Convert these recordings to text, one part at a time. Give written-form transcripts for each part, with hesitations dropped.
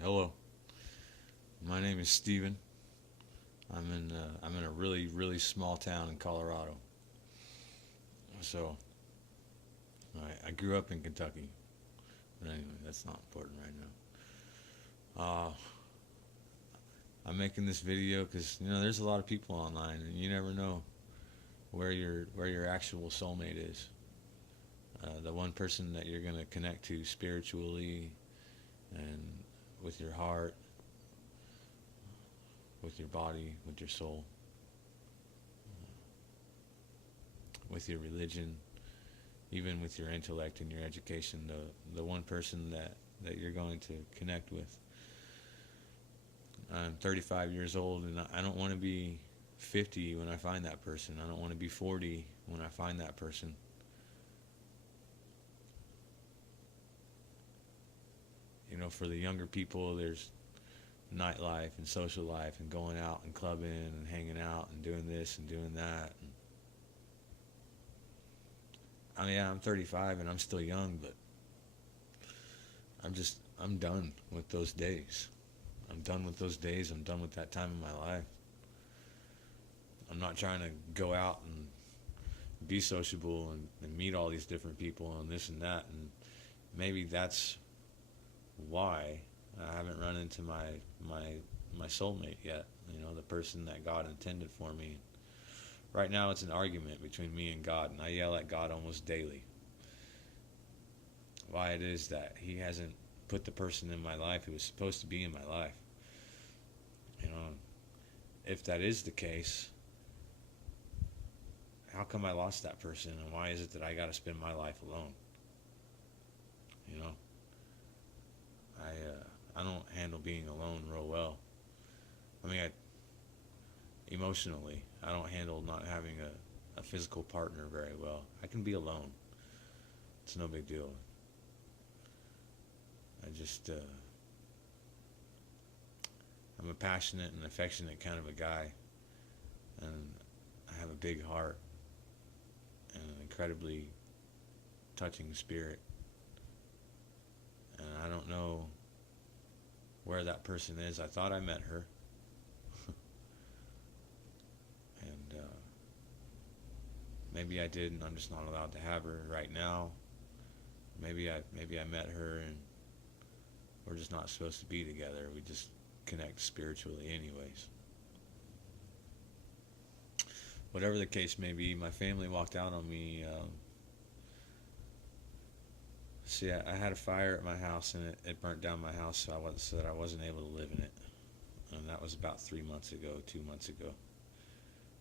Hello, my name is Steven. I'm in a really small town in Colorado. So I grew up in Kentucky, but anyway, that's not important right now. I'm making this video because there's a lot of people online, and you never know where your actual soulmate is. The one person that you're gonna connect to spiritually and with your heart, with your body, with your soul, with your religion, even with your intellect and your education, the one person that you're going to connect with. I'm 35 years old, and I don't want to be 50 when I find that person. I don't want to be 40 when I find that person. For the younger people, there's nightlife and social life and going out and clubbing and hanging out and doing this and doing that. And, yeah, I'm 35 and I'm still young, but I'm done with those days. I'm done with those days. I'm done with that time in my life. I'm not trying to go out and be sociable and meet all these different people and this and that. And maybe that's why I haven't run into my soulmate yet. The person that God intended for me. Right now, it's an argument between me and God, and I yell at God almost daily. Why it is that He hasn't put the person in my life who was supposed to be in my life. You know, if that is the case, how come I lost that person, and why is it that I got to spend my life alone? You know, I don't handle being alone real well. I mean, emotionally, I don't handle not having a physical partner very well. I can be alone. It's no big deal. I just I'm a passionate and affectionate kind of a guy, and I have a big heart and an incredibly touching spirit. And I don't know where that person is. I thought I met her, and maybe I did, and I'm just not allowed to have her right now. Maybe I met her, and we're just not supposed to be together. We just connect spiritually, anyways. Whatever the case may be, my family walked out on me. See, I had a fire at my house, and it burnt down my house, so that I wasn't able to live in it. And that was about 3 months ago, 2 months ago.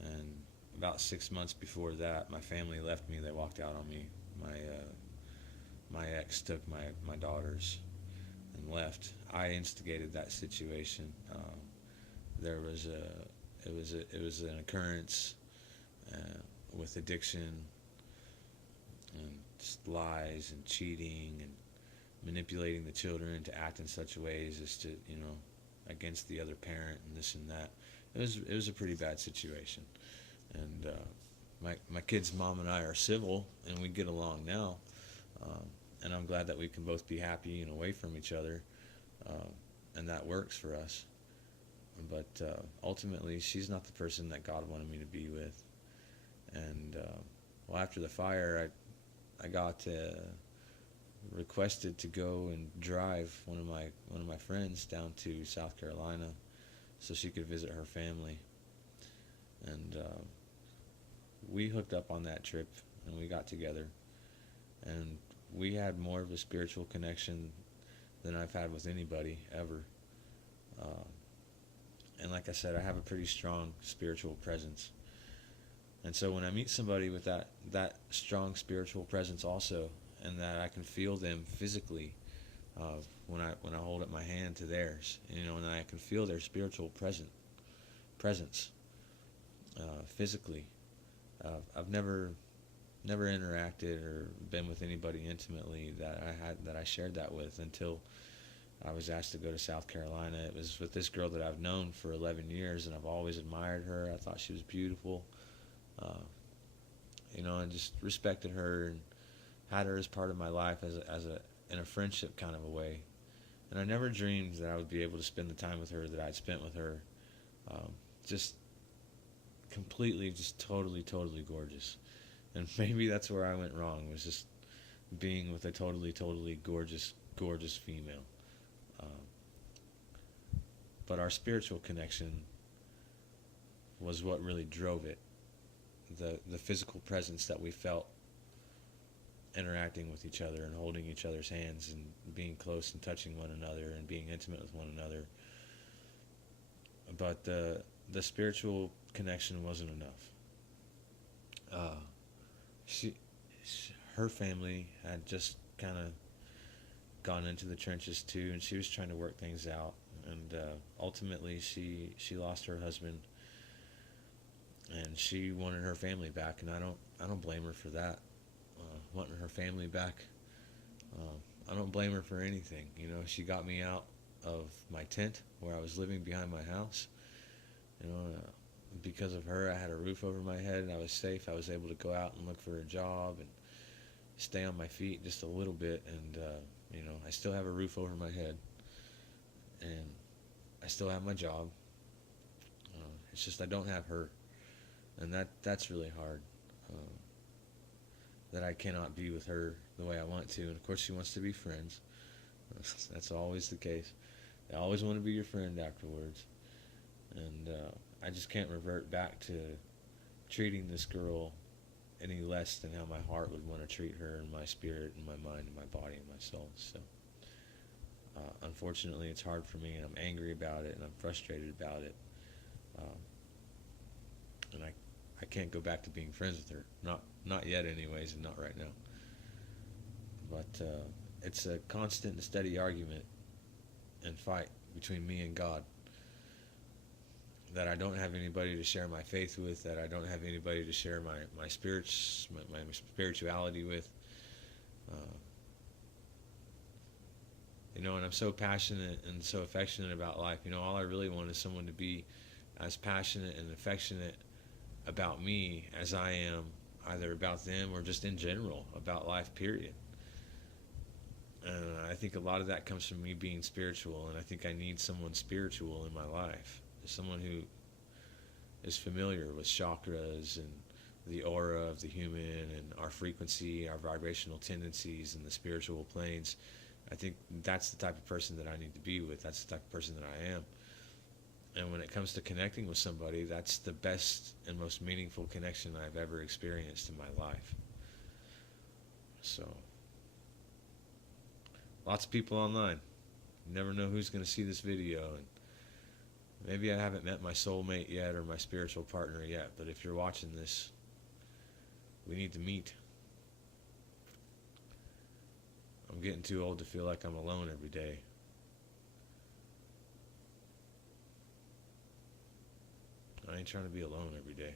And about 6 months before that, my family left me. They walked out on me. My ex took my daughters and left. I instigated that situation. There was it was an occurrence uh, with addiction and just lies and cheating and manipulating the children to act in such ways as to against the other parent and this and that. It was a pretty bad situation, and my kid's mom and I are civil and we get along now, um, and I'm glad that we can both be happy and away from each other, and that works for us. But ultimately, she's not the person that God wanted me to be with. And well, after the fire, I got requested to go and drive one of my friends down to South Carolina so she could visit her family. And we hooked up on that trip, and we got together, and we had more of a spiritual connection than I've had with anybody ever. Uh, and like I said, I have a pretty strong spiritual presence. And so when I meet somebody with that strong spiritual presence also, and that I can feel them physically, when I hold up my hand to theirs, and I can feel their spiritual presence physically. I've never interacted or been with anybody intimately that I shared that with until I was asked to go to South Carolina. It was with this girl that I've known for 11 years, and I've always admired her. I thought she was beautiful, uh, and just respected her and had her as part of my life as a in a friendship kind of a way. And I never dreamed that I would be able to spend the time with her that I'd spent with her. Just completely, just totally, totally gorgeous. And maybe that's where I went wrong, was just being with a totally, totally gorgeous, gorgeous female. Um, but our spiritual connection was what really drove it. The physical presence that we felt interacting with each other and holding each other's hands and being close and touching one another and being intimate with one another. But the spiritual connection wasn't enough. Uh, she, her family had just kind of gone into the trenches too, and she was trying to work things out. And ultimately, she lost her husband, and she wanted her family back. And I don't blame her for that. Wanting her family back, I don't blame her for anything. You know, she got me out of my tent where I was living behind my house. You know, because of her, I had a roof over my head and I was safe. I was able to go out and look for a job and stay on my feet just a little bit. And you know, I still have a roof over my head, and I still have my job. It's just I don't have her, and that's really hard. That I cannot be with her the way I want to. And of course, she wants to be friends. That's always the case. They always want to be your friend afterwards. And I just can't revert back to treating this girl any less than how my heart would want to treat her, and my spirit and my mind and my body and my soul. So unfortunately, it's hard for me, and I'm angry about it, and I'm frustrated about it. And I can't go back to being friends with her. Not yet anyways, and not right now. But it's a constant and steady argument and fight between me and God. That I don't have anybody to share my faith with, that I don't have anybody to share my spirituality with. You know, and I'm so passionate and so affectionate about life. You know, all I really want is someone to be as passionate and affectionate about me as I am either about them or just in general about life, period. And I think a lot of that comes from me being spiritual, and I think I need someone spiritual in my life. Someone who is familiar with chakras and the aura of the human and our frequency, our vibrational tendencies, and the spiritual planes. I think that's the type of person that I need to be with. That's the type of person that I am. And when it comes to connecting with somebody, that's the best and most meaningful connection I've ever experienced in my life. So, lots of people online. You never know who's going to see this video. And maybe I haven't met my soulmate yet or my spiritual partner yet. But if you're watching this, we need to meet. I'm getting too old to feel like I'm alone every day. I ain't trying to be alone every day.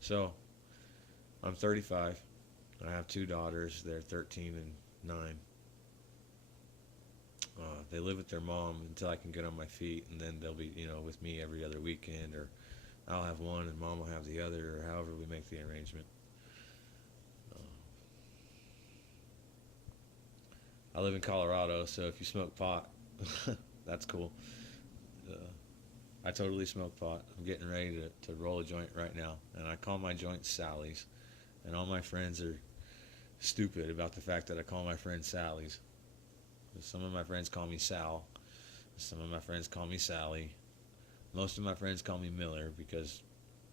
So, I'm 35. I have 2 daughters. They're 13 and 9. They live with their mom until I can get on my feet, and then they'll be, you know, with me every other weekend, or I'll have one and mom will have the other, or however we make the arrangement. I live in Colorado, so if you smoke pot, that's cool. I totally smoke pot. I'm getting ready to roll a joint right now, and I call my joints Sally's, and all my friends are stupid about the fact that I call my friends Sally's. Some of my friends call me Sal. Some of my friends call me Sally. Most of my friends call me Miller because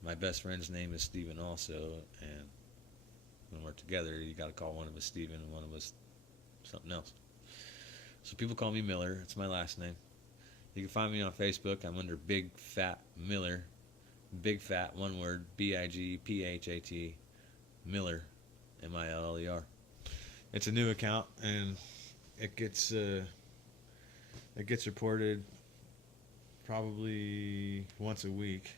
my best friend's name is Steven also, and when we're together, you got to call one of us Steven and one of us something else. So people call me Miller. It's my last name. You can find me on Facebook. I'm under Big Fat Miller. Big Fat, one word, Bigphat, Miller, Miller. It's a new account, and it gets reported probably once a week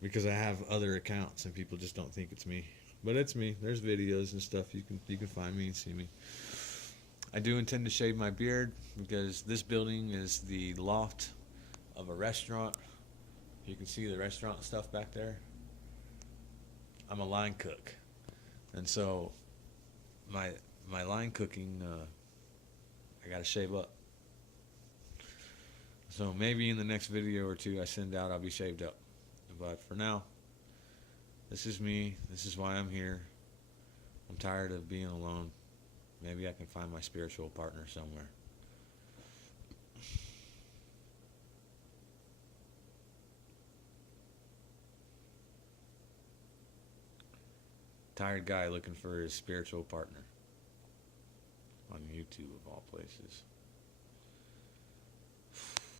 because I have other accounts and people just don't think it's me, but it's me. There's videos and stuff. You can find me and see me. I do intend to shave my beard because this building is the loft of a restaurant. You can see the restaurant stuff back there. I'm a line cook, and so my my line cooking, I gotta shave up. So maybe in the next video or two I send out, I'll be shaved up. But for now, this is me. This is why I'm here. I'm tired of being alone. Maybe I can find my spiritual partner somewhere. Tired guy looking for his spiritual partner on YouTube of all places.